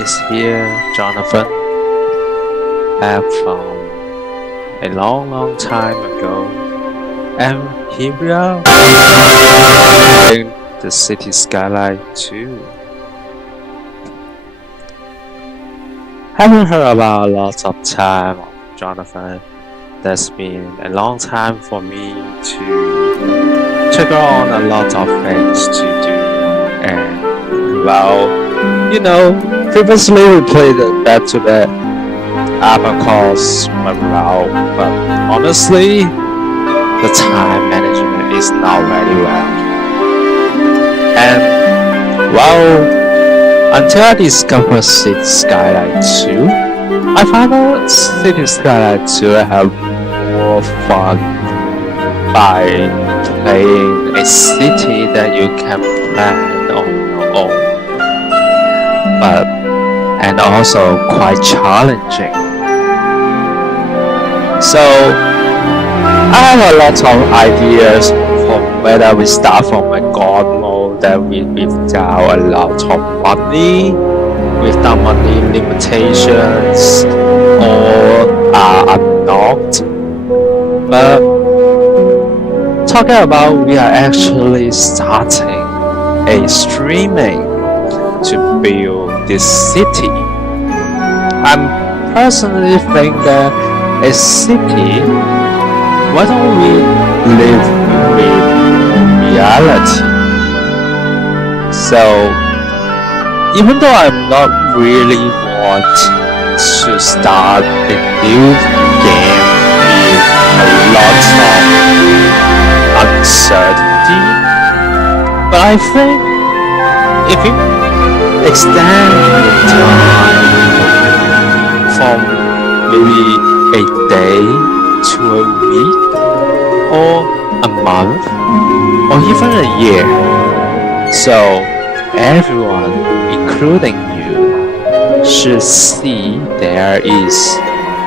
is here, Johnathan, back from a long time ago, and here we are in the city Skyline 2. Haven't heard about lots of time of Johnathan. That's been a long time for me to check on a lot of things to do, and well, you know, previously we played back-to-back APA calls but honestly, the time management is not very well. And well, until I discovered City Skyline 2, I found out City Skyline 2 have more fun by playing a city that you can plan on your own, and also quite challenging. So I have a lot of ideas from whether we start from a god mode that without a lot of money, without money limitations, or are unlocked. But talking about, we are actually starting a streaming to build this city. I'm personally think that a city, why don't we live with reality? So even though I'm not really want to start a new game with a lot of uncertainty, but I think if you extend the time from maybe a day to a week or a month or even a year, so everyone, including you, should see there is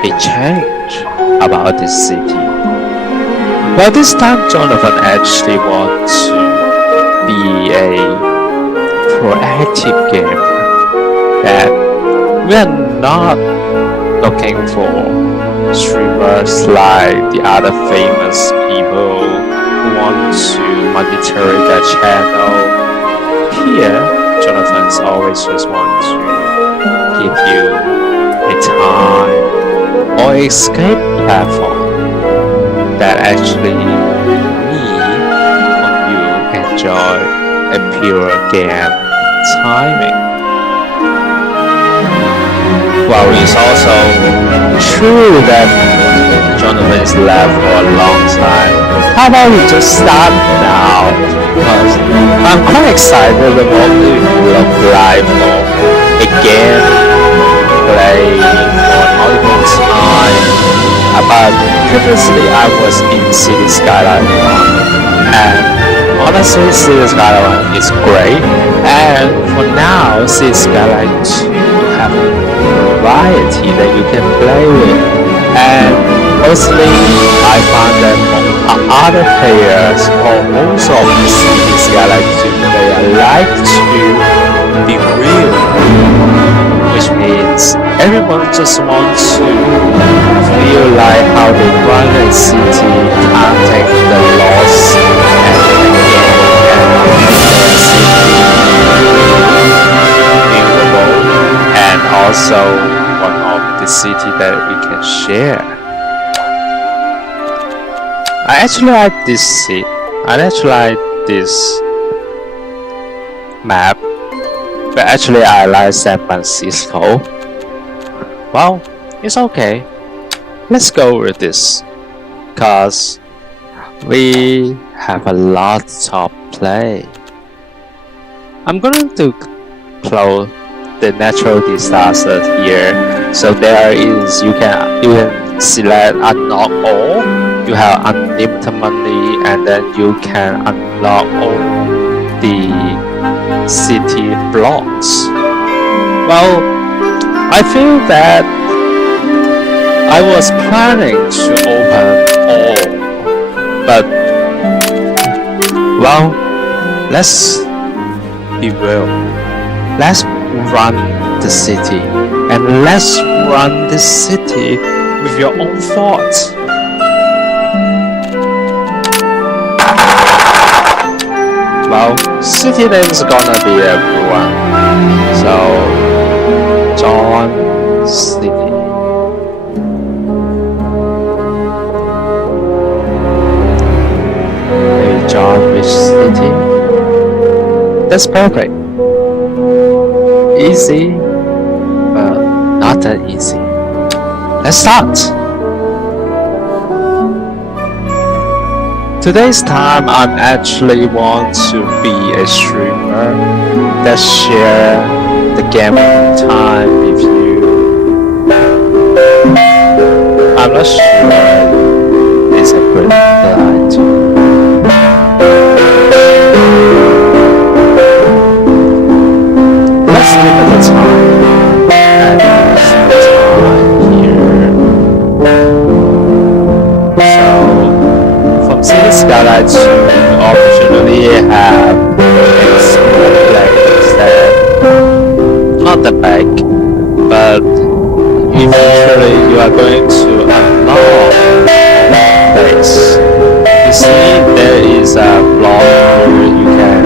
a change about this city. Well, this time Johnathan actually wants to be a proactive game, that we are not looking for streamers like the other famous people who want to monetize their channel. Here, Johnathan's always just want to give you a time or escape platform that actually me or you enjoy a pure game timing. Well, it's also true that Johnathan is left for a long time. How about we just start now? Because I'm quite excited about what it will look like for a game play for multiple time. But previously I was in City Skyline 1, and honestly City Skyline 1 is great, and for now City Skyline 2 have a variety that you can play with, and mostly I found that other players, or most of the City Skylines 2 players, like to be real, which means everyone just wants to feel like how they run a city, can't take the loss and the city viewable, and also one of the city that we can share. I actually like this city. I actually like this map, but actually I like San Francisco. Well, it's okay. Let's go with this, cause we have a lot of play. I'm going to close the natural disaster here, so there is you can select unlock all. You have unlimited money, and then you can unlock all the city blocks. Well, I feel that I was planning to open all, but well, let's be real. Let's run the city, and let's run this city with your own thoughts. Well, city name's gonna be everyone. So, John City. Maybe John Rich City. That's perfect. Easy, but not that easy. Let's start. Today's time, I actually want to be a streamer that share the gaming time with you. I'm not sure it's a good idea. Let's give it a time. And the time here. So, from City Skyline 2, we originally have a small place that not that big, but eventually you are going to unlock that place. You see, there is a block where you can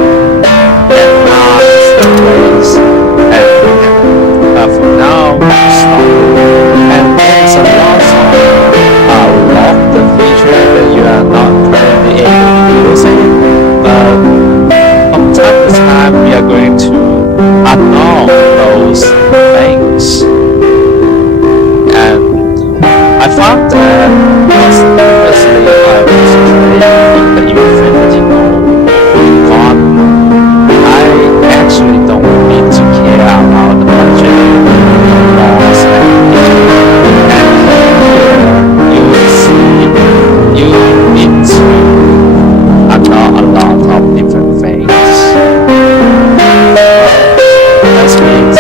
enhance the place, and for now, stop. And there is a lot of unlock the feature that you are not currently able to use it, but from time to time we are going to unlock those things. And I found that because previously I was playing the Infinity mode on, I actually don't need to care about the budget, laws, and here you will see you need to unlock a lot of different things. That means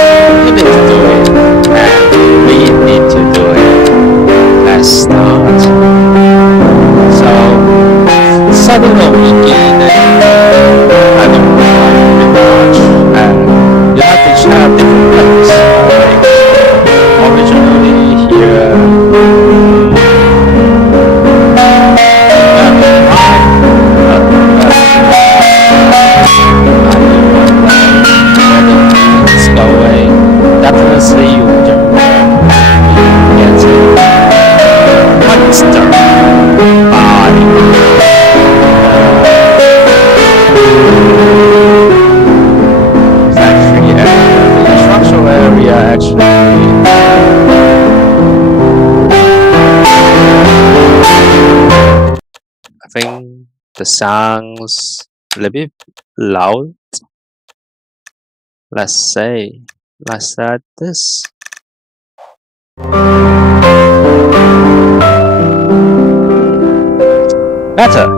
you need to do it, and we need to do it. Let's start. So, starting from the beginning, I don't like much, and you have to check different things. Like originally here. Definitely you don't get it. What is the factory area? The structural area actually I think the sounds a little bit loud. Let's start this. Better.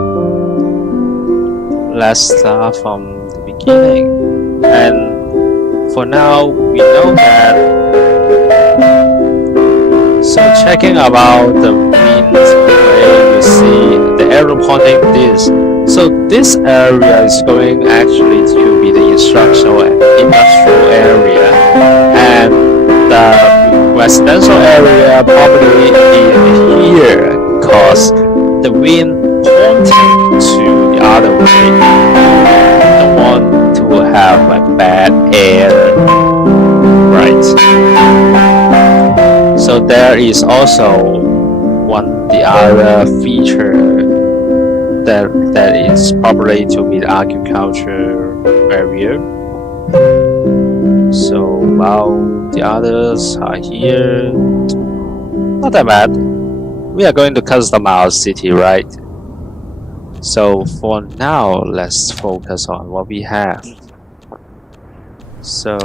Let's start from the beginning. And for now, we know that. So checking about the wind way you see the arrow pointing this. So this area is going actually to be the industrial area, and the residential area probably in here because the wind pointing to the other way. Don't want to have a bad air, right? So there is also the other feature that is probably to be the agriculture area. So while the others are here, not that bad. We are going to custom our city, right? So for now, let's focus on what we have. So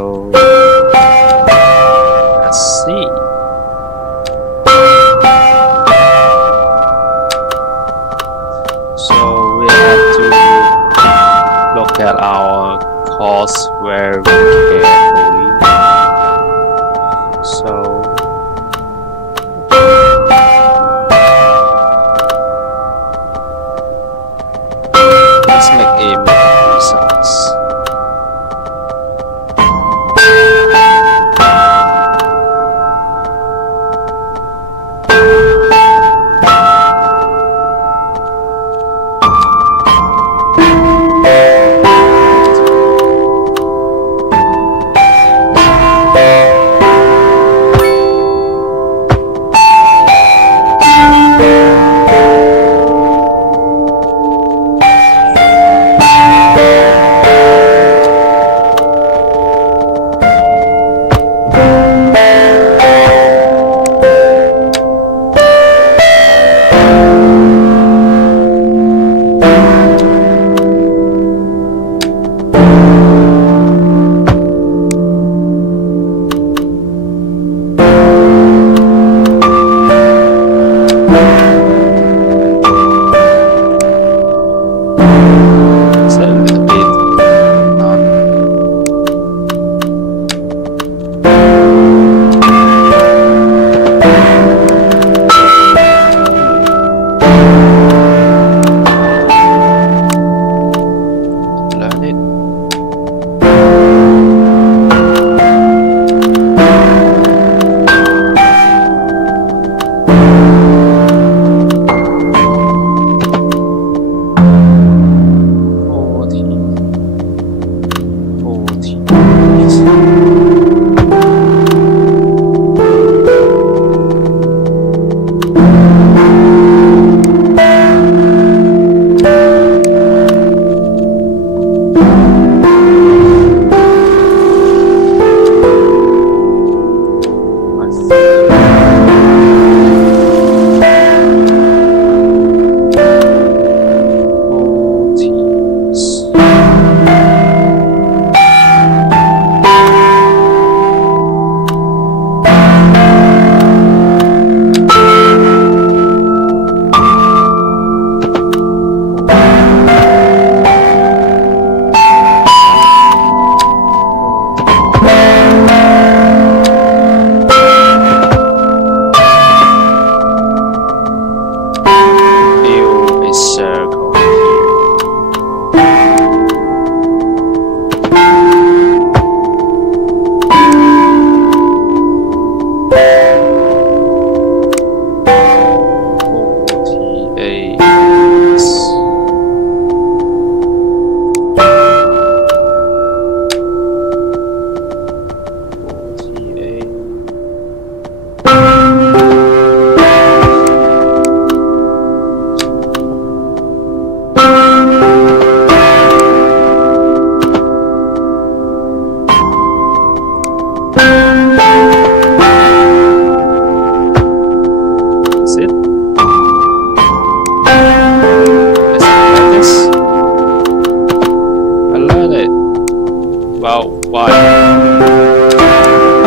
let's see. So we have to look at our costs very carefully. So let's make a results.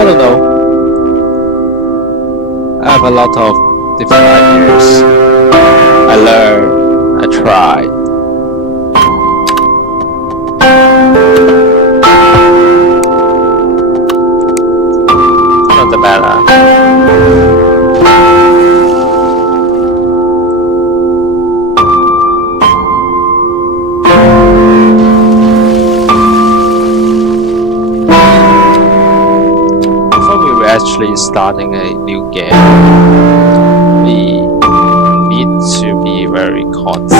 I don't know. I have a lot of different ideas. I learn, I try. Not the better. Actually starting a new game, we need to be very conscious.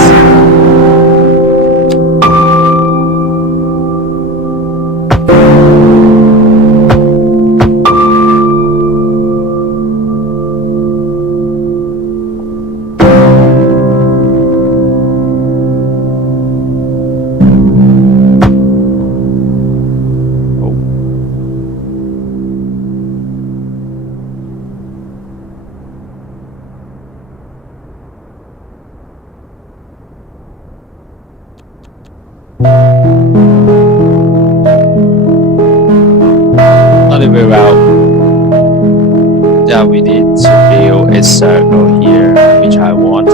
Very well. Yeah, we need to build a circle here, which I want.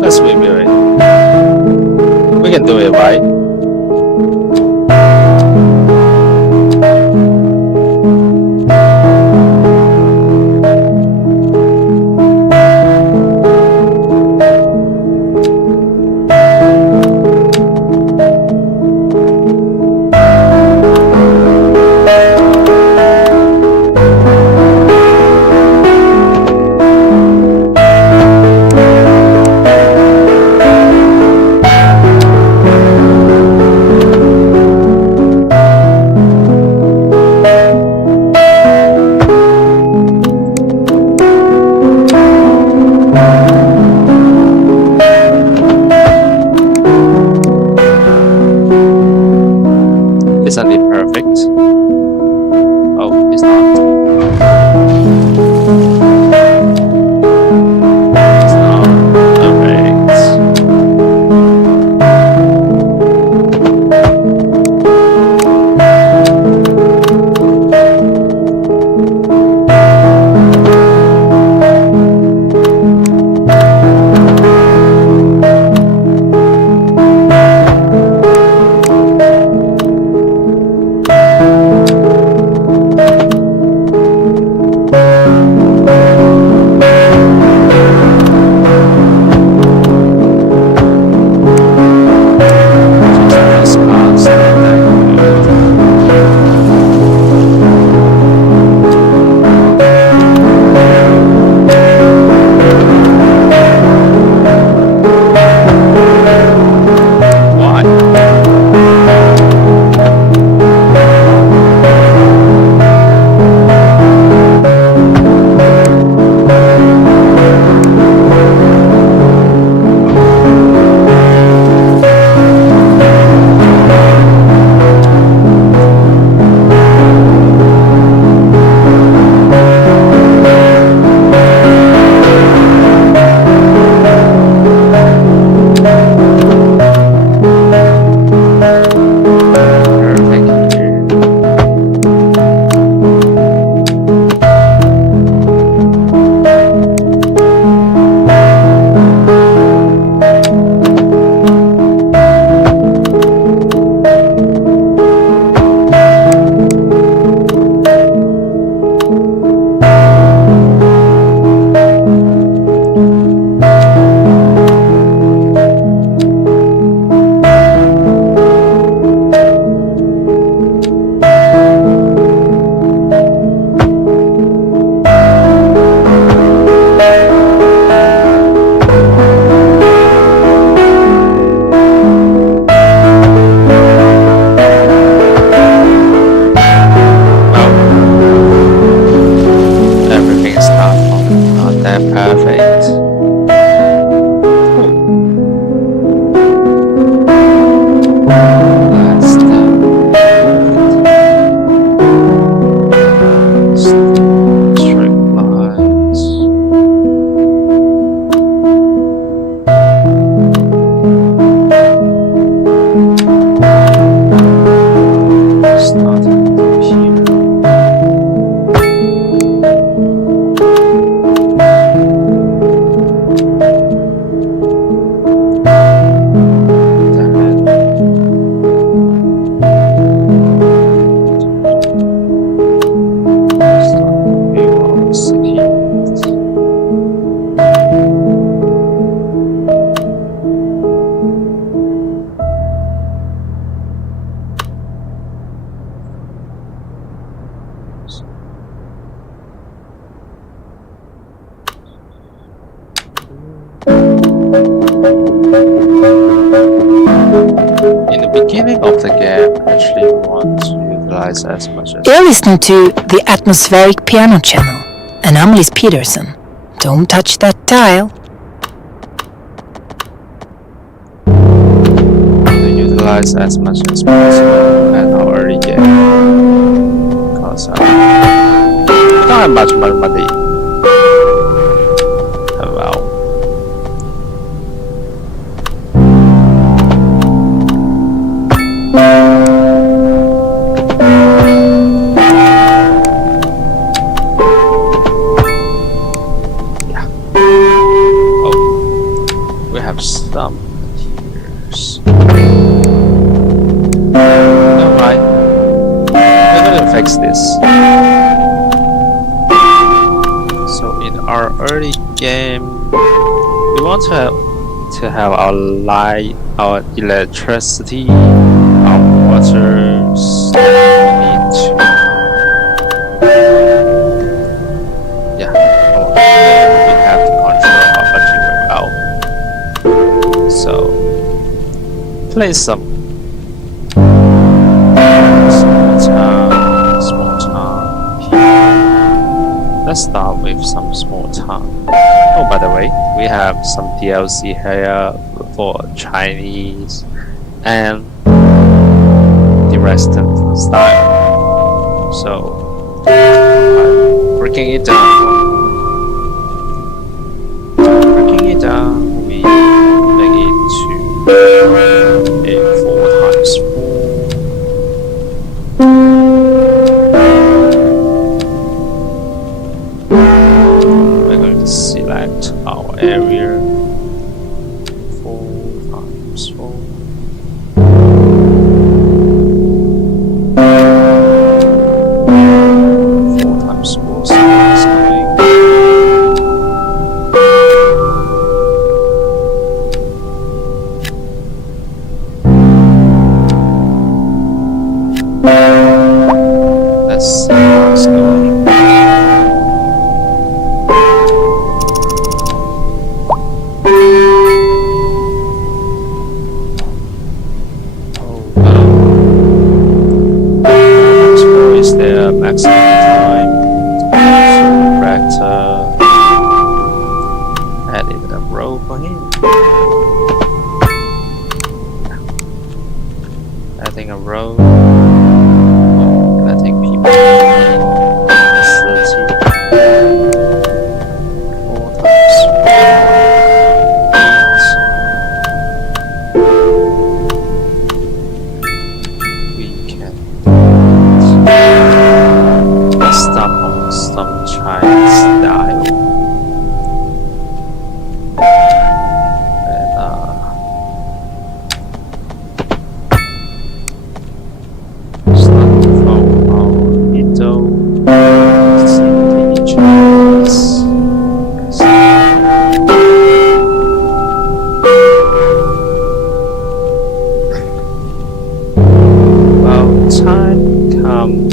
Let's rebuild it. We can do it, right? Isn't it perfect? Oh, it's not. It's not perfect. beginning of the game, actually we want to utilize as much as... You're listening to the Atmospheric Piano Channel, and I'm Liz Peterson. Don't touch that dial. To utilize as much as possible at our early game. Because we don't have much money. Well. Some tears. Alright, we're gonna fix this. So in our early game, we want to have our light, our electricity, our waters. We need to, we have to control our budget very well. So, play some small town here. Let's start with some small town. Oh, by the way, we have some DLC here for Chinese and the Western style. So, by breaking it down, we make it to a 4x4. We're going to select our area 4x4. 4x4 so it's going. Let's see how it's going. Is there a maximum time for Rector adding a row for him? Adding a row, letting people in the city 4 times 8. We can start on some Chinese style and start from our middle city Chinese. Well, time comes.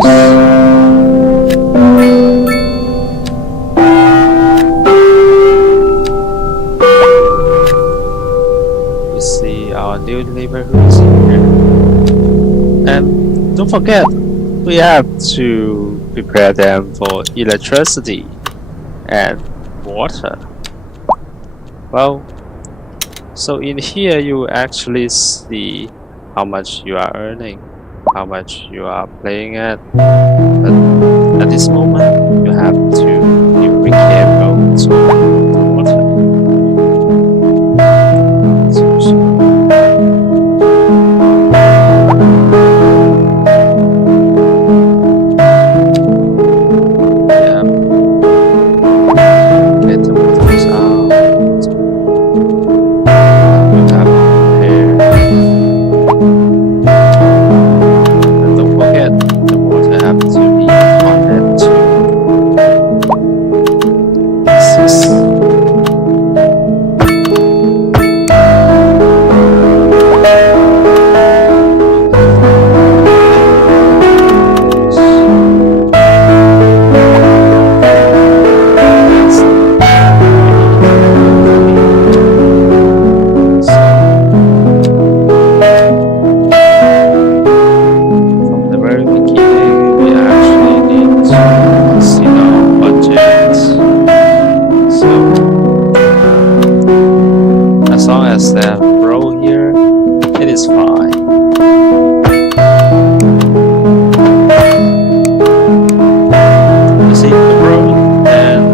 Our new neighborhoods here, and don't forget we have to prepare them for electricity and water. Well, so in here you actually see how much you are earning, how much you are playing at, but at this moment you have to be very careful to the water. This is is fine. You see the road and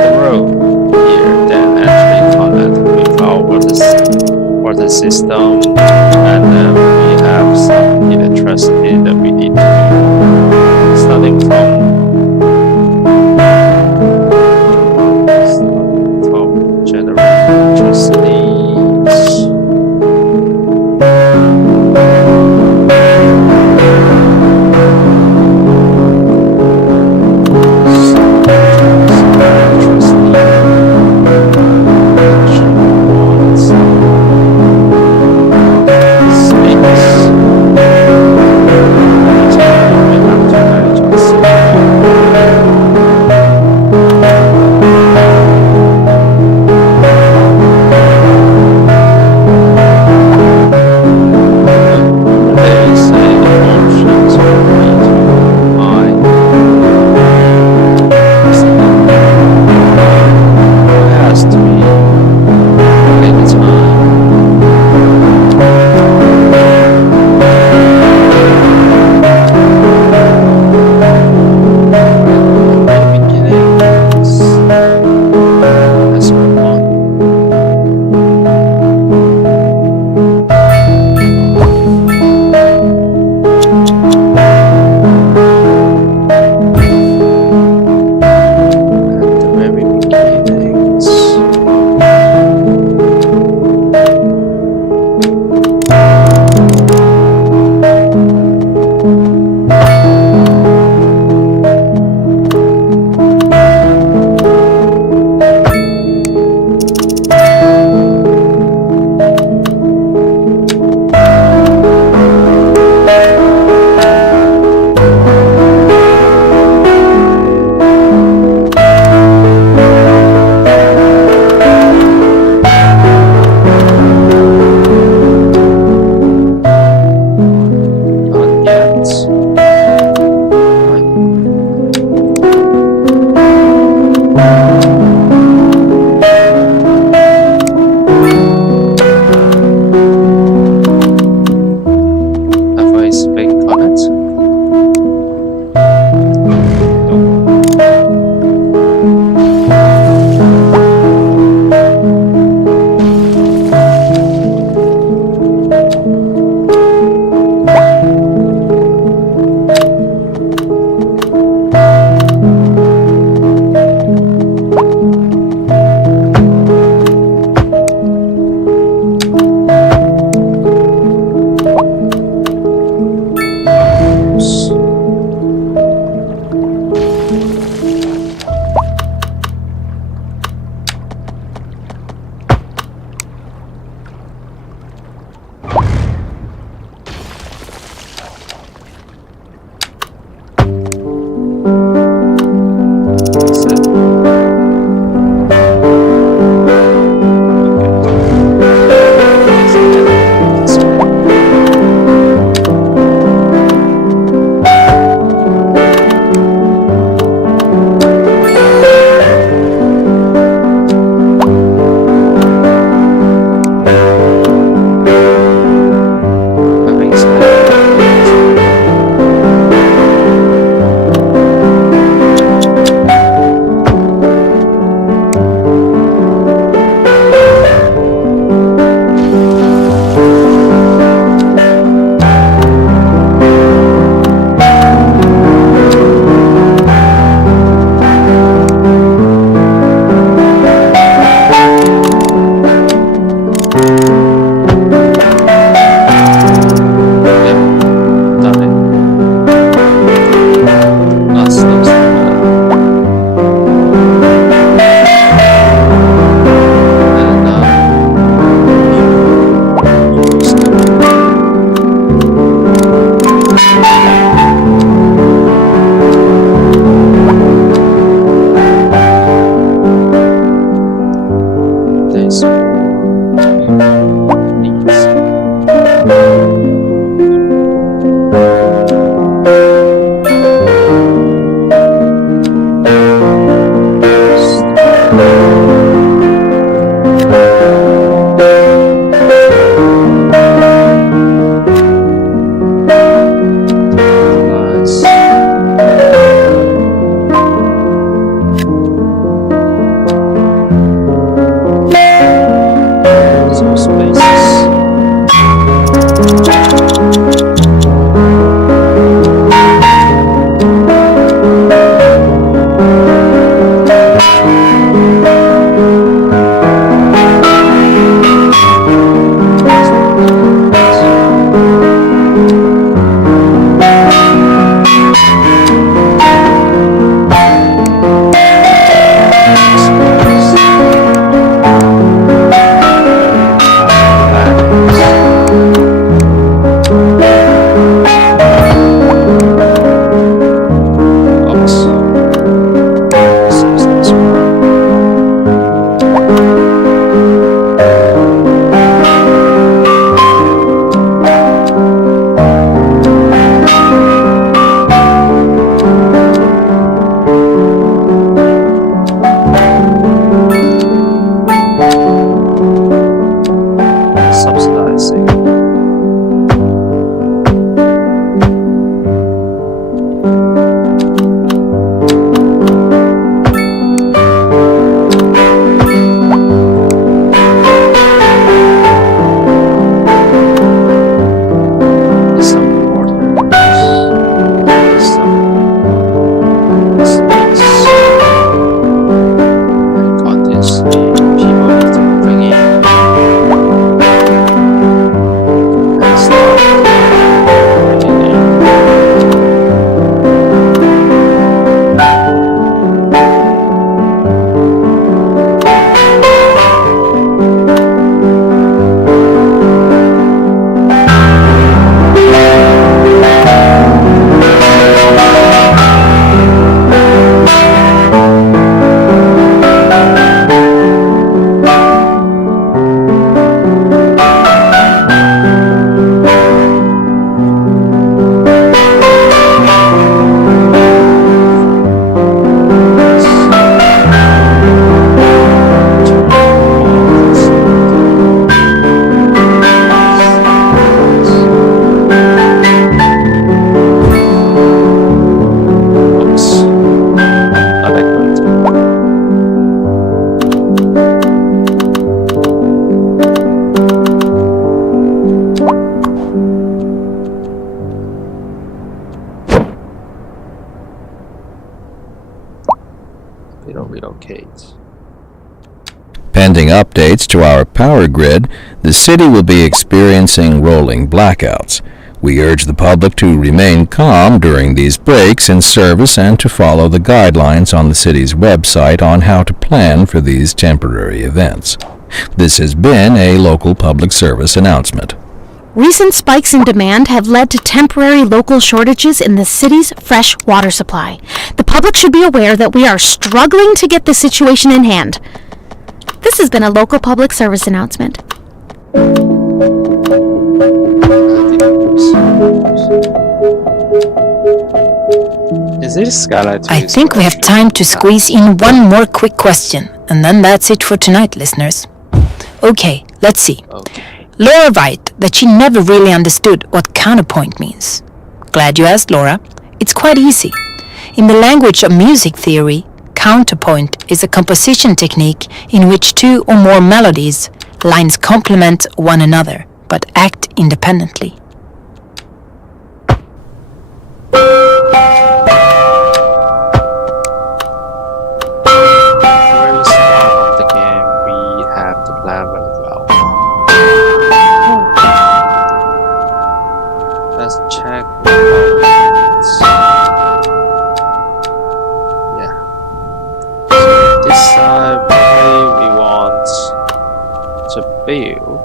the road here that actually connect with our water system, and then we have some electricity that we need to do, starting from generate electricity. locate. Pending updates to our power grid, the city will be experiencing rolling blackouts. We urge the public to remain calm during these breaks in service and to follow the guidelines on the city's website on how to plan for these temporary events. This has been a local public service announcement. Recent spikes in demand have led to temporary local shortages in the city's fresh water supply. The public should be aware that we are struggling to get the situation in hand. This has been a local public service announcement. Is it Skyline 2? I think we have time to squeeze in one more quick question, and then that's it for tonight, listeners. Okay, let's see. Okay. Laura wrote that she never really understood what counterpoint means. Glad you asked, Laura. It's quite easy. In the language of music theory, counterpoint is a composition technique in which two or more melodies, lines complement one another, but act independently. Very start of the game, we have the level as well. Let's check. Yeah. So this side, probably we want to build.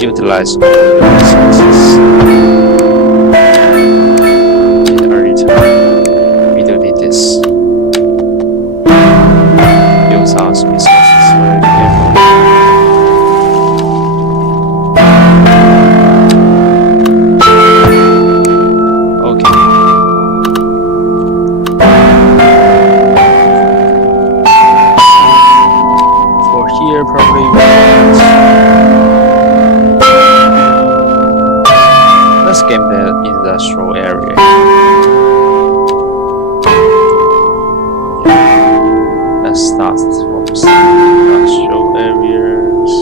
Utilize all the resources. In the early time, we don't need this. Use our resources very carefully. Okay. For here, probably we want. Let's game the industrial area. Let's start from industrial areas.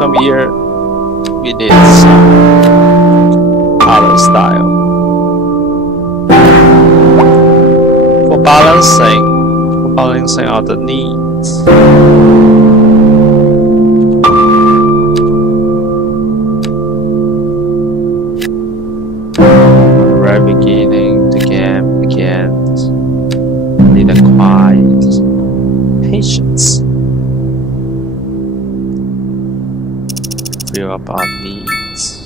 come here. We need some other style for balancing out the needs. Right beginning, the game begins. Need a quiet patience. Feel up our needs.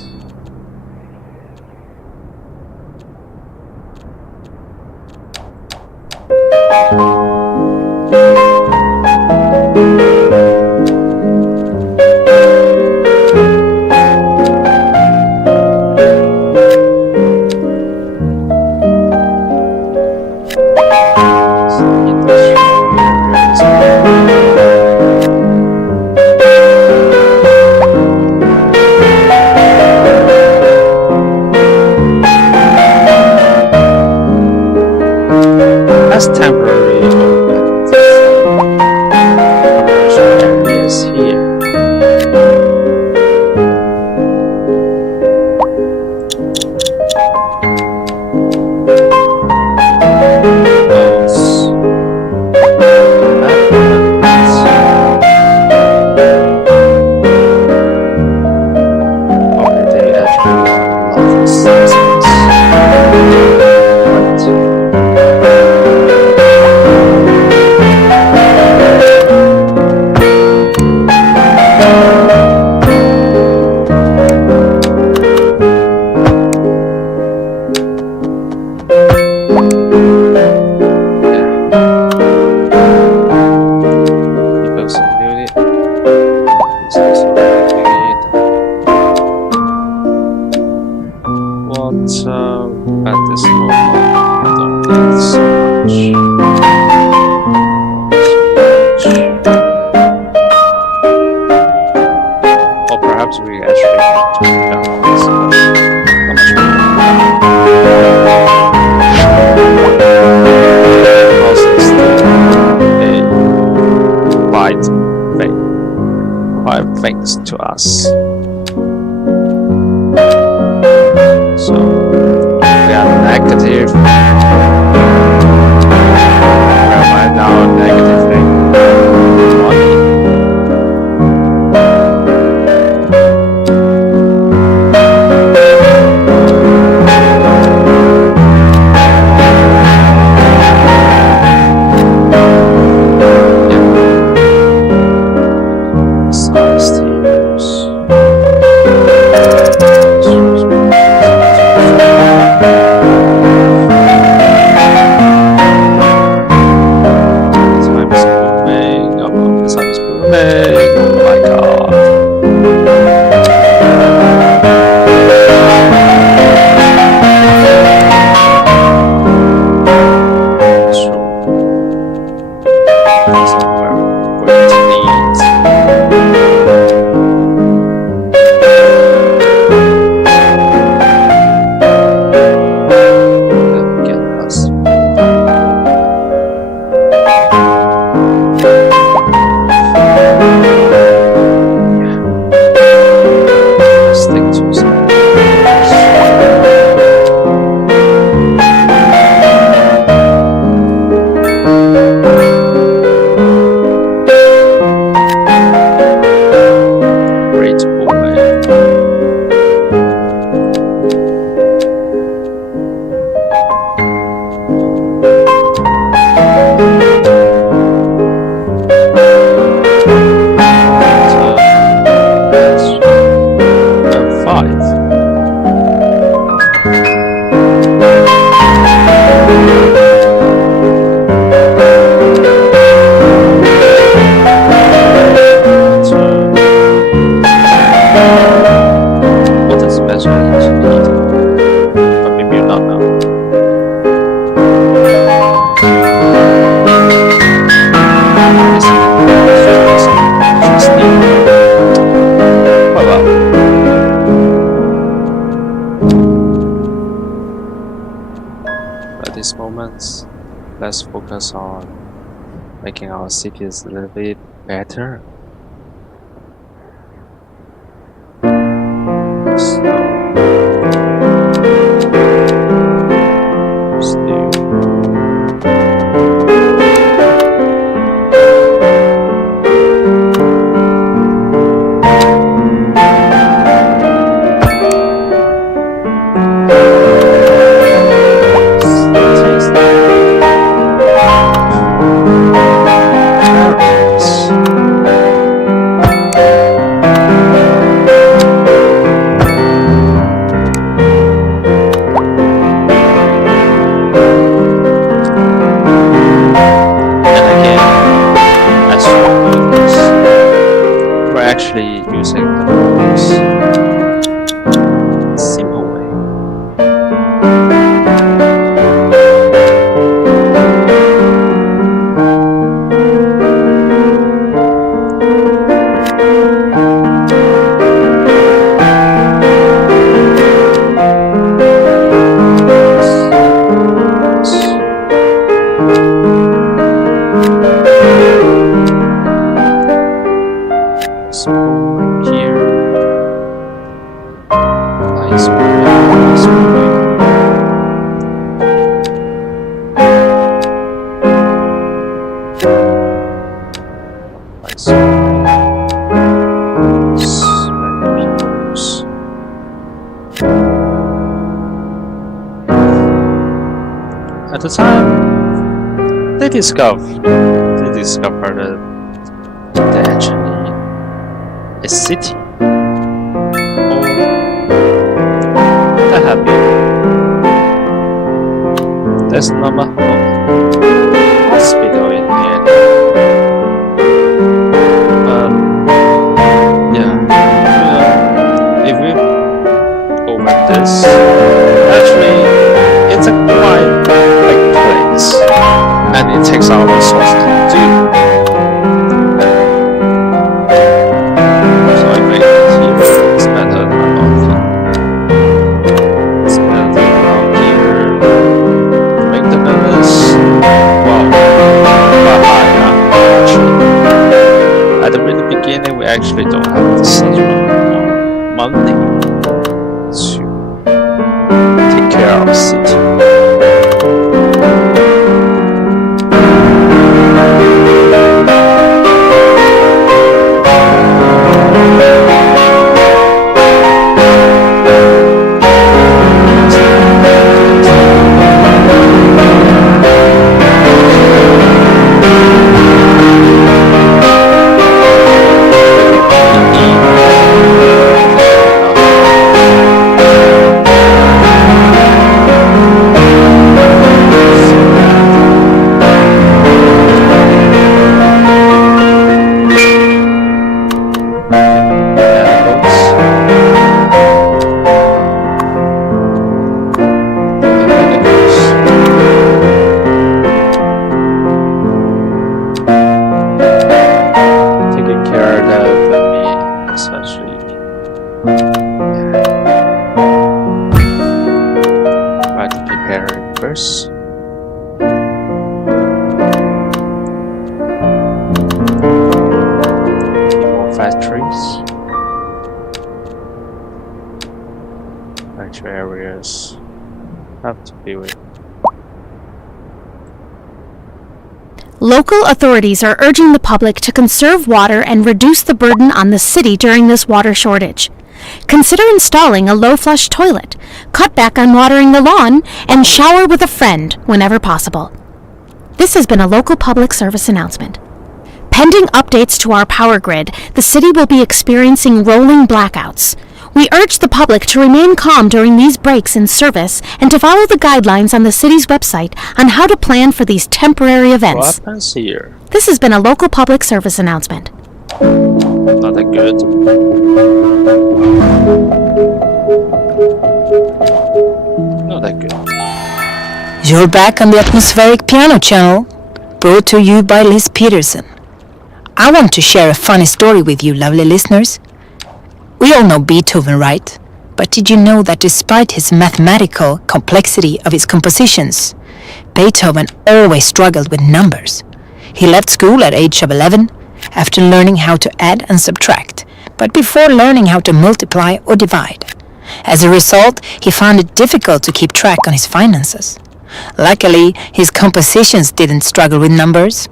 As temporary open commercial areas here. Those apartments. Okay, they actually want a lot of space. At this moment, I don't need so much. Or perhaps we actually need to balance how much we also still a quite things to us. So we are negative. We are right now negatively money. Let's focus on making our cities a little bit better. Like so. Many peoples. At the time, they discovered that actually a city that have been there's not a hospital in the end. Yeah, if we over this, actually it's a quite big place, and it takes our resources to do. So I think here it's better than out here. It's better than out here. Maintenance, wow, quite high actually. At the very beginning, we actually don't have such money to take care of the city. Areas have to be with. Local authorities are urging the public to conserve water and reduce the burden on the city during this water shortage. Consider installing a low-flush toilet, cut back on watering the lawn, and shower with a friend whenever possible. This has been a local public service announcement. Pending updates to our power grid, the city will be experiencing rolling blackouts. We urge the public to remain calm during these breaks in service and to follow the guidelines on the city's website on how to plan for these temporary events. What happens here? This has been a local public service announcement. Not that good. Not that good. You're back on the Atmospheric Piano Channel, brought to you by Liz Peterson. I want to share a funny story with you, lovely listeners. We all know Beethoven, right? But did you know that despite his mathematical complexity of his compositions, Beethoven always struggled with numbers? He left school at age of 11 after learning how to add and subtract, but before learning how to multiply or divide. As a result, he found it difficult to keep track on his finances. Luckily, his compositions didn't struggle with numbers.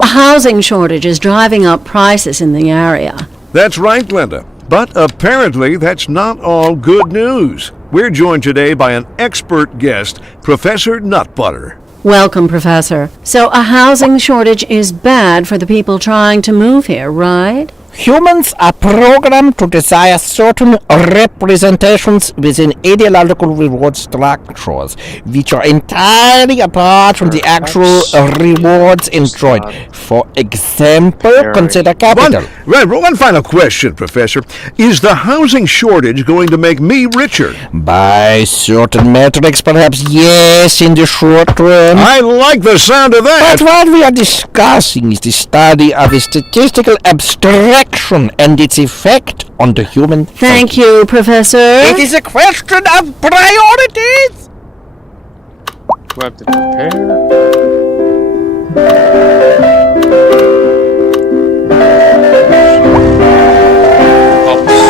A housing shortage is driving up prices in the area. That's right, Glenda. But apparently that's not all good news. We're joined today by an expert guest, Professor Nutbutter. Welcome, Professor. So a housing shortage is bad for the people trying to move here, right? Humans are programmed to desire certain representations within ideological reward structures, which are entirely apart from the actual rewards enjoyed. For example, consider capital. One final question, Professor. Is the housing shortage going to make me richer? By certain metrics, perhaps yes, in the short term. I like the sound of that. But what we are discussing is the study of a statistical abstraction and its effect on the human Thank you, Professor. It is a question of priorities. We have to compare. Oops.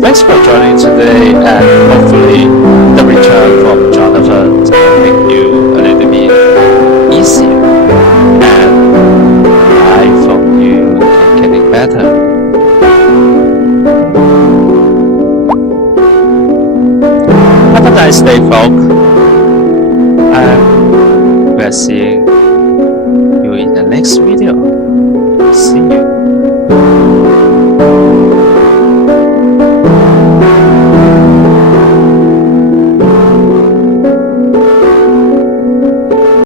Thanks for joining today, and hopefully the return it's gonna make you a little bit easier, and life of you can getting better. Have a nice day, folk. And we're seeing you in the next video. See you.